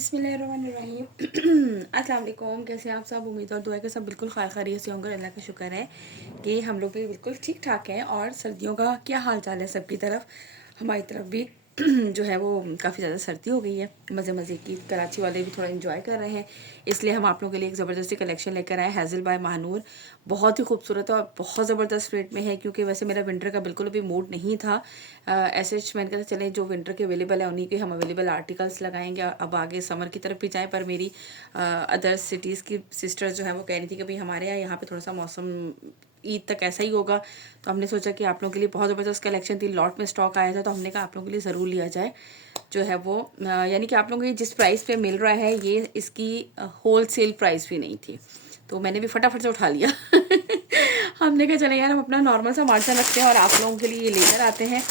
बिस्मिल्लाहिर्रहमानिर्रहीम। अस्सलाम वालेकुम। कैसे हैं आप सब? उम्मीद और दुआ है कि सब बिल्कुल खैरियत से होंगे। अल्लाह का शुक्र है कि हम लोग भी बिल्कुल ठीक ठाक हैं। और सर्दियों का क्या हाल चाल है सबकी तरफ? हमारी तरफ भी जो है वो काफ़ी ज़्यादा सर्दी हो गई है। मज़े मज़े की कराची वाले भी थोड़ा इन्जॉय कर रहे हैं, इसलिए हम आप लोगों के लिए एक ज़बरदस्ती कलेक्शन लेकर आए। हैज़ल बाय महानूर बहुत ही खूबसूरत है और बहुत ज़बरदस्त रेट में है, क्योंकि वैसे मेरा विंटर का बिल्कुल अभी मूड नहीं था। ऐसे मैंने कहा चले जो विंटर के अवेलेबल है उन्हीं के हम अवेलेबल आर्टिकल्स लगाएंगे। अब आगे समर की तरफ भी जाएँ, पर मेरी अदर सिटीज़ की सिस्टर्स जो है वो कह रही थी कि भाई हमारे यहाँ पे थोड़ा सा मौसम ईद तक ऐसा ही होगा, तो हमने सोचा कि आप लोगों के लिए बहुत ज़बरदस्त कलेक्शन थी। लॉट में स्टॉक आया था, तो हमने कहा आप लोगों के लिए ज़रूर लिया जाए। जो है वो यानी कि आप लोगों को जिस प्राइस पे मिल रहा है ये इसकी होल सेल प्राइस भी नहीं थी, तो मैंने भी फटाफट से उठा लिया। हमने कहा चले यार हम अपना नॉर्मल सा मार्जिन रखते हैं और आप लोगों के लिए ये लेकर आते हैं,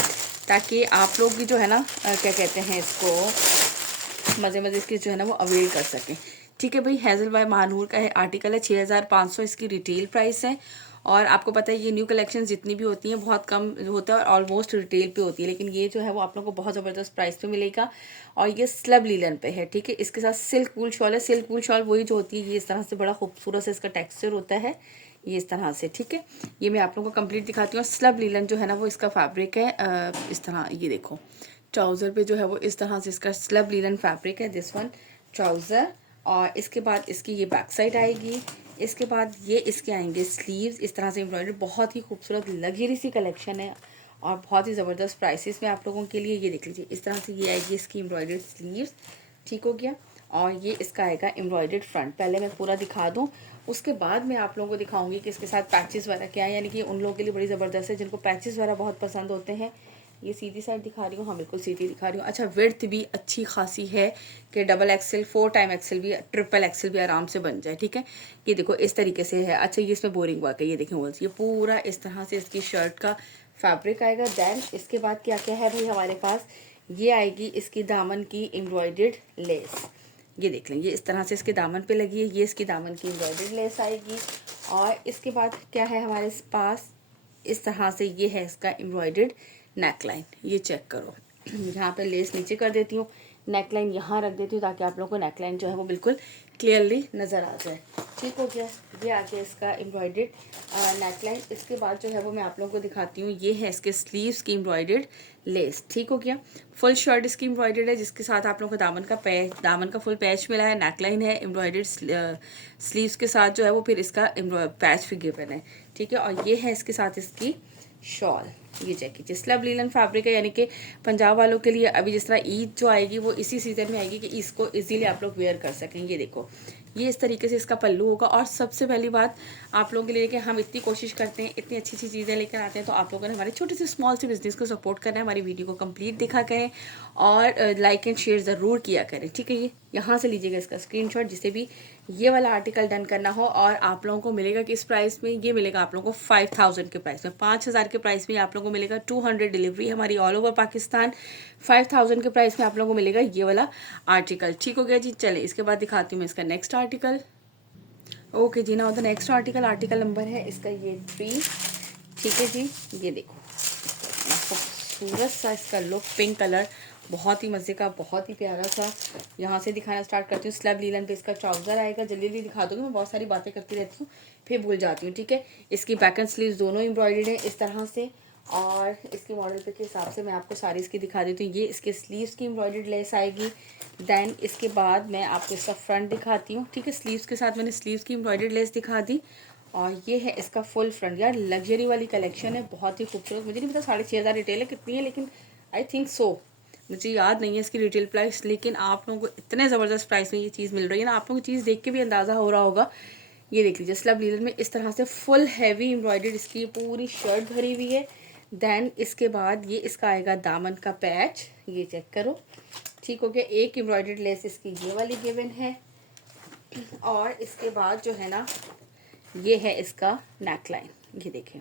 ताकि आप लोग भी जो है ना क्या कहते हैं इसको, मज़े मज़े इसकी जो है ना वो अवेल कर सकें। ठीक है भाई, हैज़ल बाय महानूर का है, आर्टिकल है 6500 इसकी रिटेल प्राइस है। और आपको पता है ये न्यू कलेक्शन जितनी भी होती हैं बहुत कम होता है और ऑलमोस्ट रिटेल पे होती है, लेकिन ये जो है वो आप लोगों को बहुत ज़बरदस्त प्राइस पे मिलेगा। और ये स्लब लीलन पे है, ठीक है। इसके साथ सिल्क वूल शॉल है। सिल्क वूल शॉल वही जो होती है, ये इस तरह से बड़ा खूबसूरत से इसका टेक्सचर होता है, ये इस तरह से, ठीक है। ये मैं आप लोगों को कंप्लीट दिखाती हूँ। स्लब लीलन जो है ना वो इसका फैब्रिक है इस तरह, ये देखो ट्राउज़र पे जो है वो इस तरह से इसका स्लब लीलन फैब्रिक है, दिस वन ट्राउज़र। और इसके बाद इसकी ये बैक साइड आएगी। इसके बाद ये इसके आएंगे स्लीव्स इस तरह से एम्ब्रॉयडरी, बहुत ही खूबसूरत लग्जरी सी कलेक्शन है और बहुत ही ज़बरदस्त प्राइसेस में आप लोगों के लिए। ये देख लीजिए इस तरह से ये आएगी इसकी एम्ब्रॉयडर्ड स्लीव्स, ठीक हो गया। और ये इसका आएगा एम्ब्रॉयडर्ड फ्रंट। पहले मैं पूरा दिखा दूँ, उसके बाद मैं आप लोगों को दिखाऊंगी कि इसके साथ पैचेस वगैरह क्या है, यानी कि उन लोगों के लिए बड़ी ज़बरदस्त है जिनको पैचेस वगैरह बहुत पसंद होते हैं। ये सीधी साइड दिखा रही हूँ, हाँ बिल्कुल सीधी दिखा रही हूँ। अच्छा, विड्थ भी अच्छी खासी है कि डबल एक्सेल 4 टाइम एक्सेल भी ट्रिपल एक्सेल भी आराम से बन जाए, ठीक है। ये देखो इस तरीके से है। अच्छा, ये इसमें बोरिंग वर्क है, ये देखें वॉल्स, ये पूरा इस तरह से इसकी शर्ट का फैब्रिक आएगा। देन इसके बाद क्या क्या है भाई हमारे पास, ये आएगी इसकी दामन की एम्ब्रॉयडर्ड लेस, ये देख लें, ये इस तरह से इसके दामन पे लगी है, ये इसकी दामन की एम्ब्रॉयडर्ड लेस आएगी। और इसके बाद क्या है हमारे पास, इस तरह से ये है इसका एम्ब्रॉयडर्ड नेकलाइन, ये चेक करो। यहाँ पे लेस नीचे कर देती हूँ, नेकलाइन यहाँ रख देती हूँ ताकि आप लोगों को नेकलाइन जो है वो बिल्कुल क्लियरली नज़र आ जाए, ठीक हो गया। ये आ गया इसका एम्ब्रॉयडर्ड नेकलाइन। इसके बाद जो है वो मैं आप लोगों को दिखाती हूँ, ये है इसके स्लीव्स की एम्ब्रॉयडर्ड लेस, ठीक हो गया। फुल शर्ट इसकी एम्ब्रॉयडर्ड है, जिसके साथ आप लोगों को दामन का फुल पैच मिला है, नेकलाइन है, एम्ब्रॉयडर्ड स्लीव्स के साथ जो है वो फिर इसका पैच भी गिवन है, ठीक है। और ये है इसके साथ इसकी शॉल, ये चेक कीजिए, स्लब लीलन फैब्रिक है, यानी कि पंजाब वालों के लिए अभी जिस तरह ईद जो आएगी वो इसी सीजन में आएगी कि इसको इजीली आप लोग वेयर कर सकें। ये देखो ये इस तरीके से इसका पल्लू होगा। और सबसे पहली बात आप लोगों के लिए कि हम इतनी कोशिश करते हैं, इतनी अच्छी अच्छी चीज़ें लेकर आते हैं, तो आप लोगों ने हमारे छोटे से स्मॉल से बिजनेस को सपोर्ट करना है। हमारी वीडियो को कंप्लीट देखा करें और लाइक एंड शेयर ज़रूर किया करें, ठीक है। ये यहाँ से लीजिएगा इसका स्क्रीनशॉट, जिसे भी ये वाला आर्टिकल डन करना हो। और आप लोगों को मिलेगा किस प्राइस में, ये मिलेगा आप लोगों को 5000 के प्राइस में, 5000 के प्राइस में आप लोगों को मिलेगा। 200 डिलीवरी हमारी ऑल ओवर पाकिस्तान। 5000 के प्राइस में आप लोगों को मिलेगा ये वाला आर्टिकल, ठीक हो गया जी। चले इसके बाद दिखाती हूँ मैं इसका नेक्स्ट आर्टिकल। ओके जी, now the next article, article number है इसका ये 3, ठीक है जी। ये देखो खूबसूरत सा इसका लुक, पिंक कलर, बहुत ही मज़े का, बहुत ही प्यारा सा। यहाँ से दिखाना स्टार्ट करती हूँ। स्लब लीलन पे इसका ट्राउज़र आएगा, जल्दी जल्दी दिखा दूँगी, मैं बहुत सारी बातें करती रहती हूँ फिर भूल जाती हूँ, ठीक है। इसकी बैक एंड स्लीव्स दोनों एम्ब्रॉयडर्ड है इस तरह से। और इसकी मॉडल पे के हिसाब से मैं आपको सारी इसकी दिखा देती हूँ। ये इसके स्लीव्स की एम्ब्रॉयडर्ड लेस आएगी। देन इसके बाद मैं आपको इसका फ्रंट दिखाती हूँ, ठीक है। स्लीव्स के साथ मैंने स्लीव्स की एम्ब्रॉयडर्ड लेस दिखा दी। और ये है इसका फुल फ्रंट। यार लग्जरी वाली कलेक्शन है, बहुत ही खूबसूरत। मुझे नहीं पता 6500 रिटेल है कितनी है, लेकिन आई थिंक सो, मुझे याद नहीं है इसकी रिटेल प्राइस, लेकिन आप लोगों को इतने ज़बरदस्त प्राइस में ये चीज़ मिल रही है ना, आप लोगों को चीज़ देख के भी अंदाज़ा हो रहा होगा। ये देख लीजिए स्लब लीलन में इस तरह से फुल हैवी एम्ब्रॉयडर्ड इसकी पूरी शर्ट भरी हुई है। देन इसके बाद ये इसका आएगा दामन का पैच, ये चेक करो, ठीक हो गया। एक एम्ब्रॉयडर्ड लेस इसकी ये वाली गिवन है। और इसके बाद जो है ना ये है इसका नेकलाइन, ये देखें।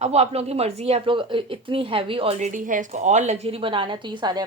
अब वो आप लोगों की मर्ज़ी है, आप लोग इतनी हैवी ऑलरेडी है, इसको और लग्जरी बनाना है तो ये सारे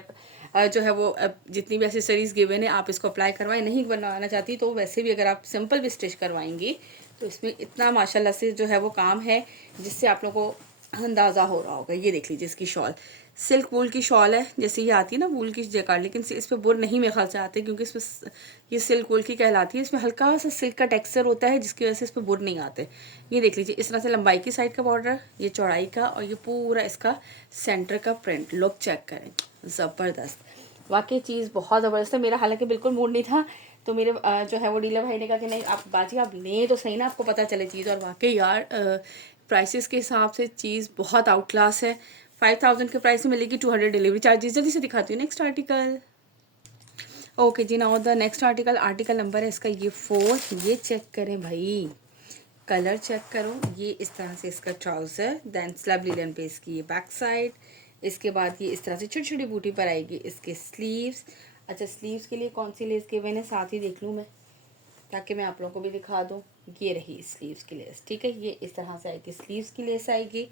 जो है वो जितनी भी एसेसरीज गिवन है आप इसको अप्लाई करवाएं। नहीं बनवाना चाहती तो वैसे भी अगर आप सिंपल भी स्टिच करवाएंगी तो इसमें इतना माशाल्लाह से जो है वो काम है, जिससे आप लोगों को अंदाज़ा हो रहा होगा। ये देख लीजिए इसकी शॉल, सिल्क वूल की शॉल है, जैसे ये आती है ना वूल की जैकार्ड, लेकिन इस पर बुर नहीं मेरे ख्याल से आते क्योंकि इसमें ये सिल्क वूल की कहलाती है। इसमें हल्का सा सिल्क का टेक्सचर होता है जिसकी वजह से इस पर बुर नहीं आते। ये देख लीजिए, इस तरह से लंबाई की साइड का बॉर्डर, ये चौड़ाई का, और ये पूरा इसका सेंटर का प्रिंट। लुक चेक करें, ज़बरदस्त, वाकई चीज़ बहुत ज़बरदस्त है। मेरा हालांकि बिल्कुल मूड नहीं था, तो मेरे जो है वो डीलर भाई ने कहा कि नहीं आप बाजी आप लें तो सही ना, आपको पता चले चीज़। और वाकई यार प्राइसेस के हिसाब से चीज़ बहुत आउट क्लास है। 5000 के प्राइस में मिलेगी, 200 डिलीवरी चार्जेस। जल्दी से दिखाती हूँ नेक्स्ट आर्टिकल। ओके जी, now the next article, article number है इसका ये 4। ये चेक करें भाई, कलर चेक करो। ये इस तरह से इसका ट्राउज़र, देन स्लब लीलन पे इसकी ये बैक साइड, इसके बाद ये इस तरह से छोटी छोटी बूटी पर आएगी इसके स्लीव्स। अच्छा, स्लीव्स के लिए कौन सी लेस के मैंने साथ ही देख लूँ मैं, ताकि मैं आप लोगों को भी दिखा दूँ। ये रही स्लीव्स की लेस, ठीक है, ये इस तरह से आएगी, स्लीव्स की लेस आएगी।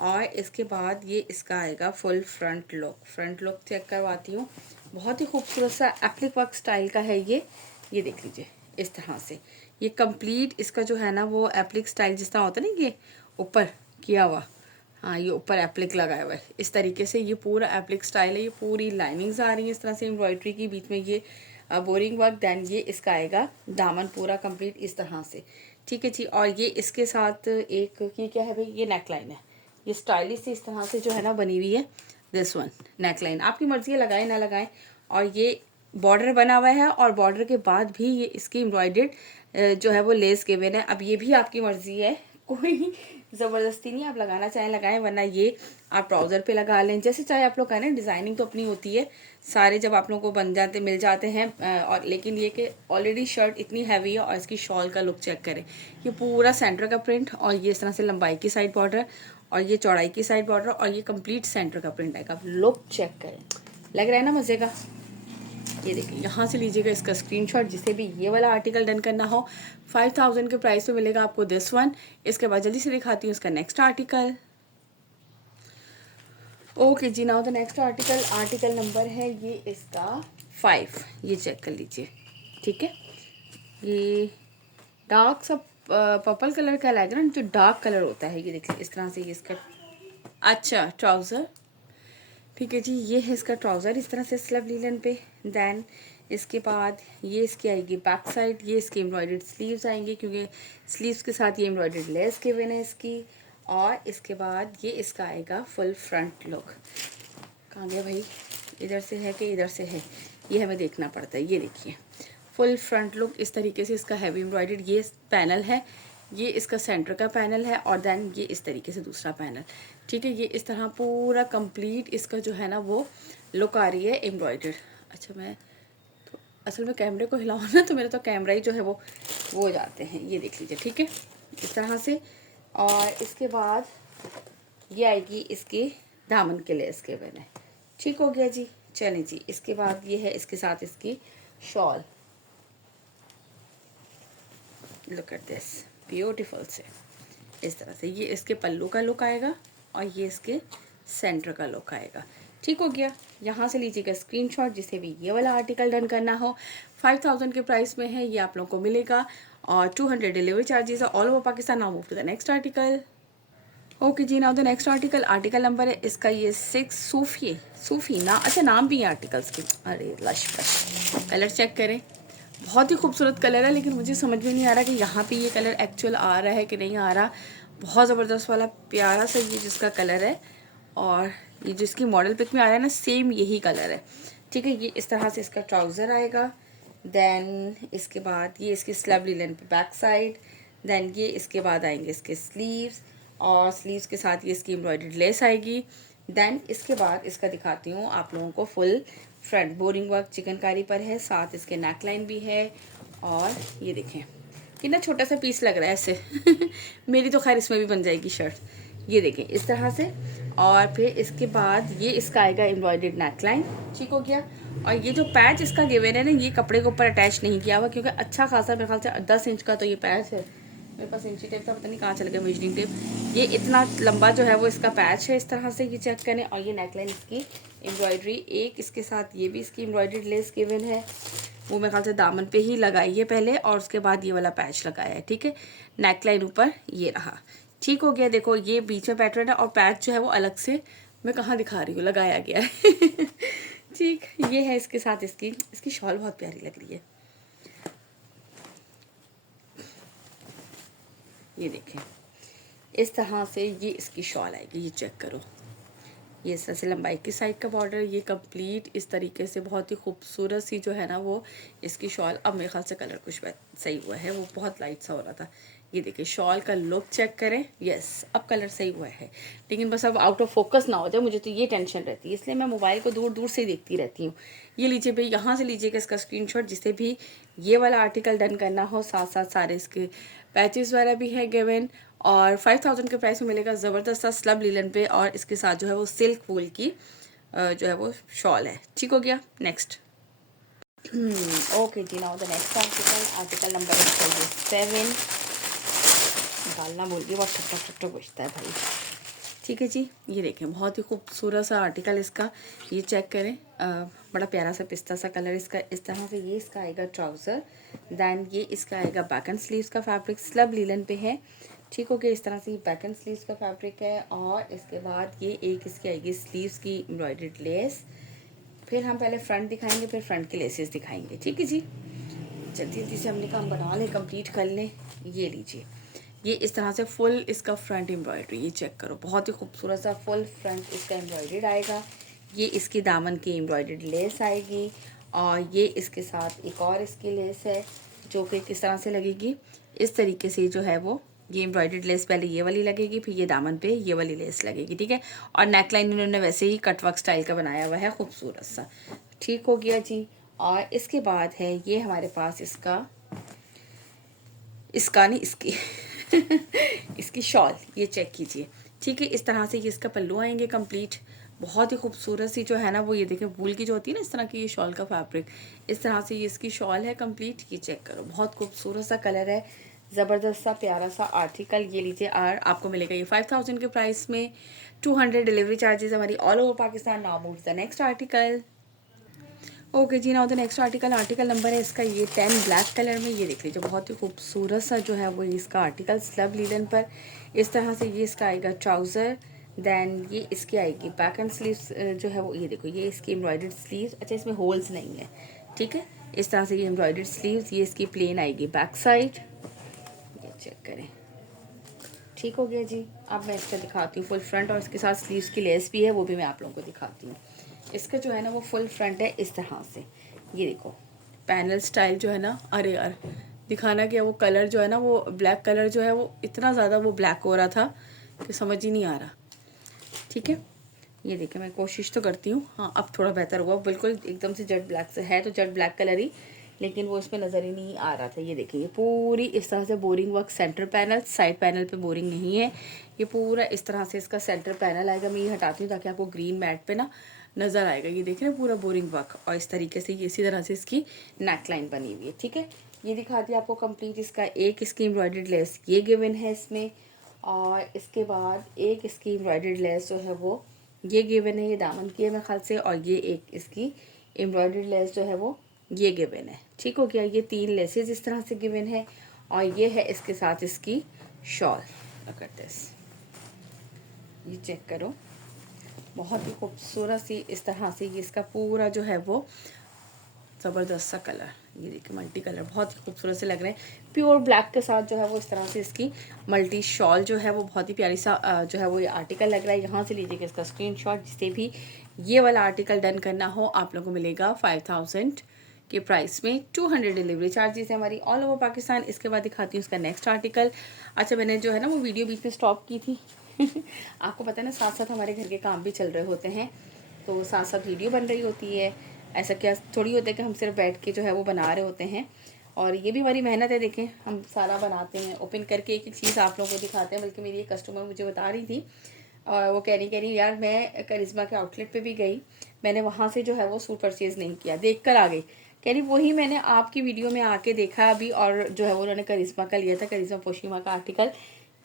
और इसके बाद ये इसका आएगा full front look. Front look check करवाती हूँ, बहुत ही खूबसूरत सा एप्लिक वर्क स्टाइल का है ये देख लीजिए इस तरह से। ये कंप्लीट इसका जो है ना वो एप्लिक स्टाइल जिस तरह होता है ना, ये ऊपर किया हुआ, हाँ ये ऊपर एप्लिक लगाया हुआ है इस तरीके से, ये पूरा एप्लिक स्टाइल है। ये पूरी लाइनिंग्स आ रही हैं इस तरह से एम्ब्रॉयडरी की, बीच में ये बोरिंग वर्क। दैन ये इसका आएगा दामन पूरा कंप्लीट इस तरह से, ठीक है जी। और ये इसके साथ एक ये क्या है भाई, ये नेकलाइन है, ये स्टाइलिश से इस तरह से जो है ना बनी हुई है। दिस वन नेकलाइन आपकी मर्जी है लगाएं ना लगाएं। और ये बॉर्डर बना हुआ है, और बॉर्डर के बाद भी ये इसकी एम्ब्रॉयडर्ड जो है वो लेस गिवन है। अब ये भी आपकी मर्जी है, कोई ज़बरदस्ती नहीं, आप लगाना चाहें लगाएं, वरना ये आप ट्राउज़र पे लगा लें, जैसे चाहे आप लोग करें। डिज़ाइनिंग तो अपनी होती है, सारे जब आप लोगों को बन जाते मिल जाते हैं। और लेकिन ये कि ऑलरेडी शर्ट इतनी हैवी है, और इसकी शॉल का लुक चेक करें। ये पूरा सेंटर का प्रिंट, और ये इस तरह से लंबाई की साइड बॉर्डर, और ये चौड़ाई की साइड बॉर्डर, और ये कंप्लीट सेंटर का प्रिंट आएगा। आप लुक चेक करें, लग रहा है ना मज़े का। ये देखिए, यहाँ से लीजिएगा इसका स्क्रीनशॉट, जिसे भी ये वाला आर्टिकल डन करना हो। 5000 के प्राइस में मिलेगा आपको दिस वन। इसके बाद जल्दी से दिखाती हूँ इसका नेक्स्ट आर्टिकल। ओके जी, now the next article, article number है ये इसका 5। ये चेक कर लीजिए, ठीक है। ये डार्क सा पर्पल कलर का लग रहा है, जो डार्क कलर होता है। ये देखिए इस तरह से ये इसका, अच्छा ट्राउज़र, ठीक है जी। ये है इसका ट्राउज़र इस तरह से स्लब लीलन पे। दैन इसके बाद ये इसकी आएगी बैक साइड, ये इसकी एम्ब्रॉयडर्ड स्लीव्स आएंगी, क्योंकि स्लीव्स के साथ ये एम्ब्रॉयडर्ड लेस के हुए हैं इसकी। और इसके बाद ये इसका आएगा फुल फ्रंट लुक। कहाँ गया भाई, इधर से है कि इधर से है, ये हमें देखना पड़ता है। ये देखिए फुल फ्रंट लुक इस तरीके से इसका हैवी एम्ब्रॉयडर्ड ये पैनल है, ये इसका सेंटर का पैनल है, और देन ये इस तरीके से दूसरा पैनल, ठीक है। ये इस तरह पूरा कंप्लीट इसका जो है ना वो लुक आ रही है एम्ब्रॉयडर्ड। अच्छा, मैं तो असल में कैमरे को हिलाऊँ ना तो मेरा तो कैमरा ही जो है वो हो जाते हैं। ये देख लीजिए, ठीक है, इस तरह से। और इसके बाद ये आएगी इसके दामन के लेस के बने, ठीक हो गया जी। चलें जी, इसके बाद ये है इसके साथ इसकी shawl. Look at this, beautiful से इस तरह से ये इसके पल्लू का लुक आएगा, और ये इसके सेंटर का लुक आएगा, ठीक हो गया। यहाँ से लीजिएगा स्क्रीनशॉट, जिसे भी ये वाला आर्टिकल डन करना हो। 5000 के प्राइस में है, ये आप लोगों को मिलेगा, और 200 डिलीवरी चार्जेस है all over Pakistan. Now move to the next article. Okay जी, now the next article, article number है इसका ये 6। सूफी ना, अच्छा नाम भी है आर्टिकल्स के। अरे लश फश, कलर चेक करें, बहुत ही खूबसूरत कलर है, लेकिन मुझे समझ में नहीं आ रहा कि यहाँ पे ये कलर एक्चुअल आ रहा है कि नहीं आ रहा। बहुत ज़बरदस्त वाला प्यारा सा ये जिसका कलर है, और ये जिसकी मॉडल पिक में आ रहा है ना सेम यही कलर है, ठीक है। ये इस तरह से इसका ट्राउज़र आएगा। दैन इसके बाद ये इसकी स्लब लीलन पे बैक साइड। दैन ये इसके बाद आएंगे इसके स्लीव्स, और स्लीव्स के साथ ये इसकी एम्ब्रॉयडर्ड लेस आएगी। दैन इसके बाद इसका दिखाती हूँ आप लोगों को full front boring work chikankari पर है, साथ इसके नेक लाइन भी है। और ये देखें कितना छोटा सा पीस लग रहा है ऐसे मेरी तो खैर इसमें भी बन जाएगी शर्ट। ये देखें इस तरह से। और फिर इसके बाद ये इसका आएगा एम्ब्रॉयडर्ड नेक लाइन, ठीक हो गया। और ये जो पैच इसका गिवन है ना, ये कपड़े के ऊपर अटैच नहीं किया हुआ, क्योंकि अच्छा खासा मेरे ख्याल से 10 इंच का तो ये पैच है। मेरे पास इंची टेप था, पता नहीं कहाँ चल गया मेजरिंग टेप। ये इतना लंबा जो है वो इसका पैच है इस तरह से, ये चेक करें। और ये नेकलाइन इसकी एम्ब्रॉयडरी, एक इसके साथ ये भी इसकी एम्ब्रॉयडर्ड लेस गिवन है, वो मेरे ख्याल से दामन पे ही लगाई है पहले, और उसके बाद ये वाला पैच लगाया है, ठीक है। नेकलाइन ऊपर ये रहा, ठीक हो गया। देखो ये बीच में पैटर्न है, और पैच जो है वो अलग से मैं कहाँ दिखा रही हूँ, लगाया गया है। ठीक, ये है इसके साथ इसकी शॉल बहुत प्यारी लग रही है। ये देखें, इस तरह से ये इसकी शॉल आएगी, ये चेक करो। ये इस तरह से लंबाई की साइड का बॉर्डर, ये कंप्लीट इस तरीके से बहुत ही खूबसूरत सी जो है ना वो इसकी शॉल। अब मेरे ख्याल से कलर कुछ सही हुआ है, वो बहुत लाइट सा हो रहा था। ये देखिए शॉल का लुक चेक करें, यस अब कलर सही हुआ है, लेकिन बस अब आउट ऑफ फोकस ना हो जाए, मुझे तो ये टेंशन रहती है, इसलिए मैं मोबाइल को दूर दूर से ही देखती रहती हूँ। ये लीजिए भाई, यहाँ से लीजिएगा इसका स्क्रीनशॉट, जिसे भी ये वाला आर्टिकल डन करना हो। साथ साथ सारे इसके पैचेस वगैरह भी है गिवन, और 5000 के प्राइस में मिलेगा ज़बरदस्त सा स्लब लीलन पे, और इसके साथ जो है वो सिल्क वूल की जो है वो शॉल है। ठीक हो गया। नेक्स्ट ओके जी, now the next article number 7 डालना बोल गई, बहुत ठक ठक ठक बजता है भाई। ठीक है जी, ये देखें बहुत ही खूबसूरत सा आर्टिकल इसका, ये चेक करें। बड़ा प्यारा सा पिस्ता सा कलर इसका। इस तरह से ये इसका आएगा ट्राउज़र, दैन ये इसका आएगा बैक एंड स्लीव्स का फैब्रिक, स्लब लीलन पे है। ठीक हो गया, इस तरह से ये बैक एंड स्लीव्स का फैब्रिक है, और इसके बाद ये एक इसकी आएगी स्लीव्स की एम्ब्रॉयडर्ड लेस। फिर हम पहले फ्रंट दिखाएंगे, फिर फ्रंट के लेसेस दिखाएंगे। ठीक है जी, जल्दी जल्दी से हमने काम बना लें, कंप्लीट कर लें। ये लीजिए, ये इस तरह से फुल इसका फ्रंट एम्ब्रॉयडरी, ये चेक करो, बहुत ही खूबसूरत सा फुल फ्रंट इसका एम्ब्रॉयडर्ड आएगा। ये इसकी दामन की एम्ब्रॉयडर्ड लेस आएगी, और ये इसके साथ एक और इसकी लेस है जो कि किस तरह से लगेगी, इस तरीके से जो है वो ये एम्ब्रॉयडर्ड लेस पहले ये वाली लगेगी, फिर ये दामन पे ये वाली लेस लगेगी। ठीक है, और नेकलाइन इन्होंने वैसे ही कटवर्क स्टाइल का बनाया हुआ है, खूबसूरत सा। ठीक हो गया जी। और इसके बाद है ये हमारे पास इसका नहीं इसकी इसकी शॉल, ये चेक कीजिए। ठीक है, इस तरह से ये इसका पल्लू आएंगे कंप्लीट, बहुत ही खूबसूरत सी जो है ना वो, ये देखें वूल की जो होती है ना इस तरह की ये शॉल का फैब्रिक, इस तरह से ये इसकी शॉल है कंप्लीट। ये चेक करो, बहुत खूबसूरत सा कलर है, ज़बरदस्त सा प्यारा सा आर्टिकल। ये लीजिए, और आपको मिलेगा ये 5000 के प्राइस में, 200 डिलीवरी चार्जेस हमारी all over Pakistan. Now move the next article. Okay जी, now the next article number है इसका ये 10 ब्लैक कलर में। ये देख लीजिए, बहुत ही खूबसूरत सा जो है वो इसका आर्टिकल स्लब लीलन पर, इस तरह से ये इसका आएगा ट्राउज़र, दैन ये इसकी आएगी बैक एंड स्लीव्स जो है वो, ये देखो ये इसकी एम्ब्रॉयडर्ड स्लीव्स। अच्छा, इसमें होल्स नहीं है। ठीक है, इस तरह से ये एम्ब्रॉयडर्ड स्लीव्स, ये इसकी प्लेन आएगी बैक साइड, ये चेक करें। ठीक हो गया जी। अब मैं इसका दिखाती हूँ फुल फ्रंट, और इसके साथ स्लीव्स की लेस भी है, वो भी मैं आप लोगों को दिखाती हूँ। इसका जो है ना वो फुल फ्रंट है इस तरह से, ये देखो पैनल स्टाइल जो है ना, अरे यार दिखाना क्या, वो कलर जो है ना वो ब्लैक कलर जो है वो इतना ज़्यादा वो ब्लैक हो रहा था कि समझ ही नहीं आ रहा। ठीक है, ये देखिए मैं कोशिश तो करती हूँ, हाँ अब थोड़ा बेहतर हुआ, बिल्कुल एकदम से जेट ब्लैक से है तो जेट ब्लैक कलर ही, लेकिन वो इसमें नज़र ही नहीं आ रहा था। ये देखिए, ये पूरी इस तरह से boring work, centre panel, side panel पे बोरिंग नहीं है, ये पूरा इस तरह से इसका सेंटर पैनल आएगा। मैं ये हटाती हूँ ताकि आपको ग्रीन मैट पे ना नज़र आएगा। ये देख रहे हैं पूरा बोरिंग वर्क, और इस तरीके से ये इसी तरह से इसकी नेकलाइन बनी हुई है। ठीक है, ये दिखा दिया आपको कंप्लीट। इसका एक इसकी एम्ब्रॉयडर्ड लेस ये गिवन है इसमें, और इसके बाद एक इसकी एम्ब्रॉयडर्ड लेस जो है वो ये गिवन है, ये दामन की है मेरे ख्याल से, और ये एक इसकी एम्ब्रॉयडर्ड लेस जो है वो ये गिवन है। ठीक हो गया, ये 3 लेसेस इस तरह से गिवन है, और ये है इसके साथ इसकी शॉल। करते ये चेक करो, बहुत ही खूबसूरत सी इस तरह से ये इसका पूरा जो है वो ज़बरदस्त सा कलर, ये देखिए मल्टी कलर बहुत ही खूबसूरत से लग रहे हैं। प्योर ब्लैक के साथ जो है वो इस तरह से इसकी मल्टी शॉल जो है वो बहुत ही प्यारी सा जो है वो ये आर्टिकल लग रहा है। यहाँ से लीजिएगा इसका स्क्रीनशॉट, जिससे भी ये वाला आर्टिकल डन करना हो आप लोगों को मिलेगा 5000 के प्राइस में, 200 डिलीवरी चार्जेस है हमारी ऑल ओवर पाकिस्तान। इसके बाद दिखाती हूँ इसका नेक्स्ट आर्टिकल। अच्छा, मैंने जो है ना वो वीडियो बीच में स्टॉप की थी आपको पता है ना, साथ साथ हमारे घर के काम भी चल रहे होते हैं, तो साथ साथ वीडियो बन रही होती है। ऐसा क्या थोड़ी होता है कि हम सिर्फ बैठ के जो है वो बना रहे होते हैं, और ये भी हमारी मेहनत है। देखें हम सारा बनाते हैं, ओपन करके एक एक चीज़ आप लोगों को दिखाते हैं। बल्कि मेरी एक कस्टमर मुझे बता रही थी, और वो कह रही यार मैं करिश्मा के आउटलेट पे भी गई, मैंने वहाँ से जो है वो सूट परचेज़ नहीं किया, देख कर आ गई। कह रही वही मैंने आपकी वीडियो में आके देखा अभी, और जो है वो उन्होंने करिश्मा का लिया था, करिश्मा पोशीमा का आर्टिकल।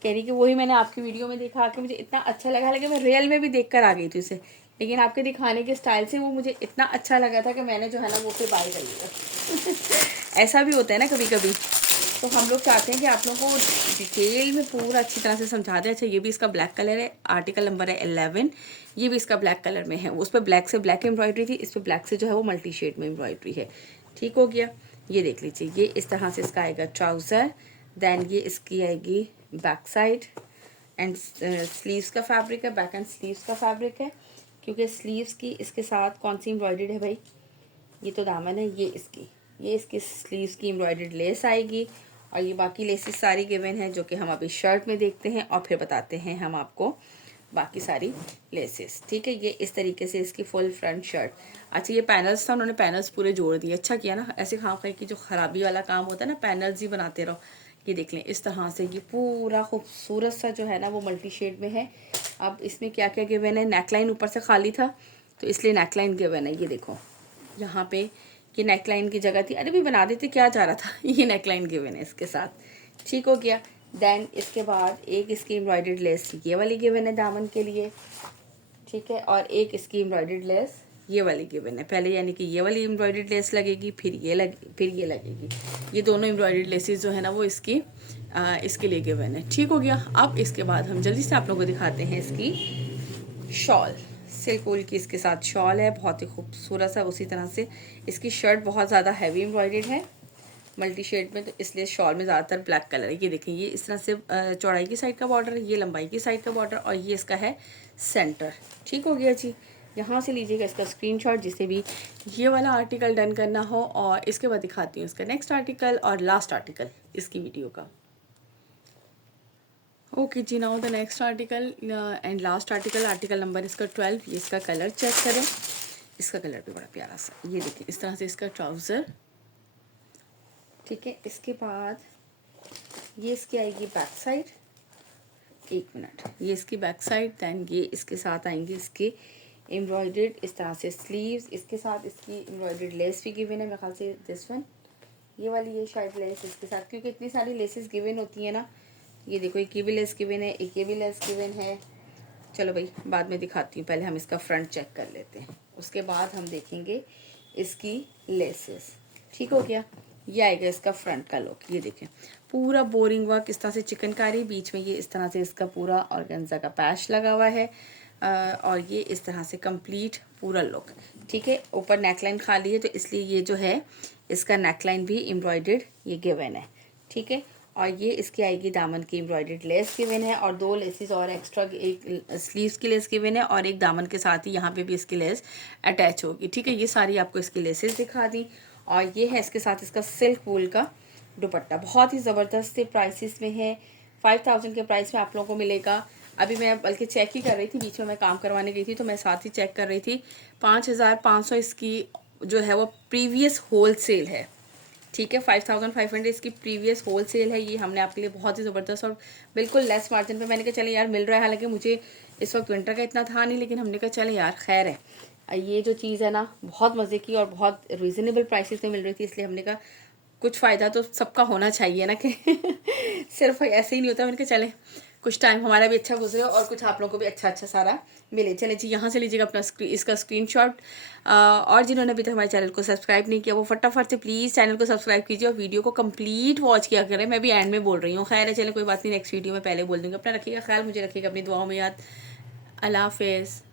कह रही कि वही मैंने आपकी वीडियो में देखा आके मुझे इतना अच्छा लगा, मैं रियल में भी देख कर आ गई थी उसे, लेकिन आपके दिखाने के स्टाइल से वो मुझे इतना अच्छा लगा था कि मैंने जो है ना वो फिर बाय कर लिया ऐसा भी होता है ना कभी कभी। तो हम लोग चाहते हैं कि आप लोगों को डिटेल में पूरा अच्छी तरह से समझा दें। अच्छा, ये भी इसका ब्लैक कलर है, आर्टिकल नंबर है 11। ये भी इसका ब्लैक कलर में है, उस पर ब्लैक से ब्लैक एम्ब्रॉयडरी थी, इस पर ब्लैक से जो है वो मल्टी शेड में एम्ब्रॉयडरी है। ठीक हो गया। ये देख लीजिए, ये इस तरह से इसका आएगा ट्राउज़र। देन ये इसकी आएगी बैक साइड एंड स्लीव्स का फैब्रिक है, बैक एंड स्लीव्स का फैब्रिक है। क्योंकि स्लीव्स की इसके साथ कौन सी एम्ब्रॉयडर्ड है भाई, ये तो दामन है, ये इसकी स्लीव्स की एम्ब्रॉयडर्ड लेस आएगी। और ये बाकी लेसेस सारी गिवन है जो कि हम अभी शर्ट में देखते हैं और फिर बताते हैं हम आपको बाकी सारी लेसेस। ठीक है, ये इस तरीके से इसकी फुल फ्रंट शर्ट। अच्छा, ये पैनल्स था, उन्होंने पैनल्स पूरे जोड़ दिए। अच्छा किया ना, ऐसे खाम खाई की जो ख़राबी वाला काम होता है ना, पैनल्स ही बनाते रहो। ये देख लें इस तरह से, ये पूरा खूबसूरत सा जो है ना वो मल्टी शेड में है। अब इसमें क्या क्या गिवन है, नेकलाइन ऊपर से खाली था तो इसलिए नेकलाइन गिवन है। ये देखो यहाँ पे ये नेकलाइन की जगह थी, अरे भी बना देते, क्या जा रहा था। ये नेकलाइन गिवन है इसके साथ। ठीक हो गया। देन इसके बाद एक इसकी एम्ब्रॉयडर्ड लेस ये वाली गिवन है दामन के लिए। ठीक है, और एक इसकी एम्ब्रॉयडर्ड लेस ये वाली गिवन है। पहले यानी कि ये वाली एम्ब्रॉयडर्ड लेस लगेगी, फिर ये लगेगी। ये दोनों एम्ब्रॉयडर्ड लेसेस जो है ना वो इसके लिए गिवन है। ठीक हो गया। अब इसके बाद हम जल्दी से आप लोगों को दिखाते हैं इसकी शॉल। सिल्क वूल की इसके साथ शॉल है, बहुत ही खूबसूरत सा। उसी तरह से इसकी शर्ट बहुत ज़्यादा हैवी एम्ब्रॉयडर्ड है मल्टी शेड में, तो इसलिए शॉल में ज़्यादातर ब्लैक कलर है। ये देखें, ये इस तरह से चौड़ाई की साइड का बॉर्डर है, ये लंबाई की साइड का बॉर्डर, और ये इसका है सेंटर। ठीक हो गया जी। यहाँ से लीजिएगा इसका स्क्रीनशॉट जिसे भी ये वाला आर्टिकल डन करना हो, और इसके बाद दिखाती हूँ इसका नेक्स्ट आर्टिकल और लास्ट आर्टिकल इसकी वीडियो का। ओके जी, now the next article and last article, article number इसका 12। ये इसका कलर चेक करें, इसका कलर भी बड़ा प्यारा सा। ये देखिए इस तरह से इसका ट्राउज़र। ठीक है, इसके बाद ये इसकी आएगी बैक साइड। एक मिनट, ये इसकी बैक साइड। दैन ये इसके साथ आएंगी इसकी एम्ब्रॉयडर्ड इस तरह से स्लीव्स, इसके साथ इसकी एम्ब्रॉयडर्ड लेस भी गिवन है मेरे ख्याल से दिस वन, ये वाली ये शायद लेस इसके साथ, क्योंकि इतनी सारी लेसेस गिवन होती है ना। ये देखो, एक ये भी लेस गिवन है, एक ये भी लेस गिवन है। चलो भाई बाद में दिखाती हूँ, पहले हम इसका फ्रंट चेक कर लेते हैं, उसके बाद हम देखेंगे इसकी लेसेस। ठीक हो गया। ये आएगा इसका फ्रंट का लुक। ये देखें पूरा बोरिंग वर्क इस तरह से चिकनकारी, बीच में ये इस तरह से इसका पूरा ऑर्गेन्जा का पैच लगा हुआ है, और ये इस तरह से कंप्लीट पूरा लुक। ठीक है, ऊपर नेकलाइन खाली है तो इसलिए ये जो है इसका नेकलाइन भी एम्ब्रॉयडर्ड ये गिवन है। ठीक है, और ये इसकी आएगी दामन की एम्ब्रॉयडर्ड लेस गिवन है, और दो लेसेस और एक्स्ट्रा, एक स्लीव्स की लेस गिवन है और एक दामन के साथ ही यहाँ पे भी इसकी लेस अटैच होगी। ठीक है, ये सारी आपको इसकी लेसेस दिखा दी। और ये है इसके साथ इसका सिल्क वूल का दुपट्टा, बहुत ही ज़बरदस्त प्राइसेस में है। 5000 के प्राइस में आप लोगों को मिलेगा। अभी मैं बल्कि चेक ही कर रही थी, बीच में मैं काम करवाने गई थी तो मैं साथ ही चेक कर रही थी। 5500 इसकी जो है वो प्रीवियस होल सेल है। ठीक है, 5500 इसकी प्रीवियस होल सेल है। ये हमने आपके लिए बहुत ही ज़बरदस्त और बिल्कुल लेस मार्जिन पे, मैंने कहा चले यार मिल रहा है, हालांकि मुझे इस वक्त विंटर का इतना था नहीं, लेकिन हमने कहा चले यार खैर है। ये जो चीज़ है ना बहुत मज़े की और बहुत रीज़नेबल प्राइसेस में मिल रही थी, इसलिए हमने कहा कुछ फ़ायदा तो सबका होना चाहिए ना, कि सिर्फ ऐसे ही नहीं होता। मैंने कहा चले कुछ टाइम हमारा भी अच्छा गुजरे और कुछ आप लोगों को भी अच्छा सारा मिले। चले जी, यहाँ से लीजिएगा अपना इसका स्क्रीनशॉट। और जिन्होंने अभी तक हमारे चैनल को सब्सक्राइब नहीं किया वो फटाफट से प्लीज़ चैनल को सब्सक्राइब कीजिए और वीडियो को कंप्लीट वॉच किया करें। मैं भी एंड में बोल रही हूँ, खैर है चले कोई बात नहीं, नेक्स्ट वीडियो में पहले बोल दूँगी। अपना रखिएगा ख्याल, मुझे रखिएगा अपनी दुआओं में याद। अल्लाह हाफिज़।